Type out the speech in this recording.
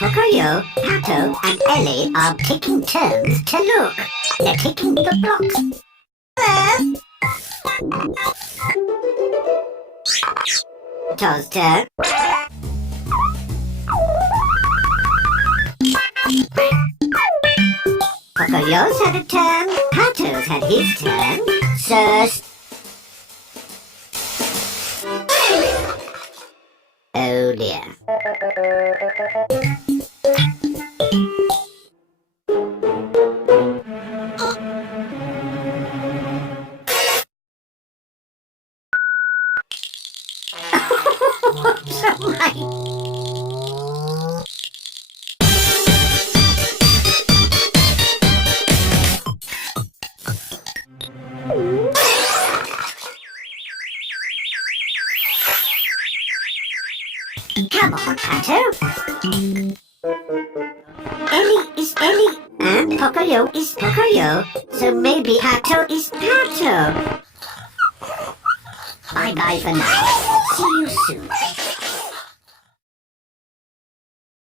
Pocoyo, Pato, and Ellie are taking turns to look. They're taking the blocks. To's turn. Pocoyo's had a turn. Pato's had his turn. So... Oh dear. Come on, Pato. Ellie is Ellie, and Pocoyo is Pocoyo, so maybe Pato is Pato. Bye-bye for now. See you soon.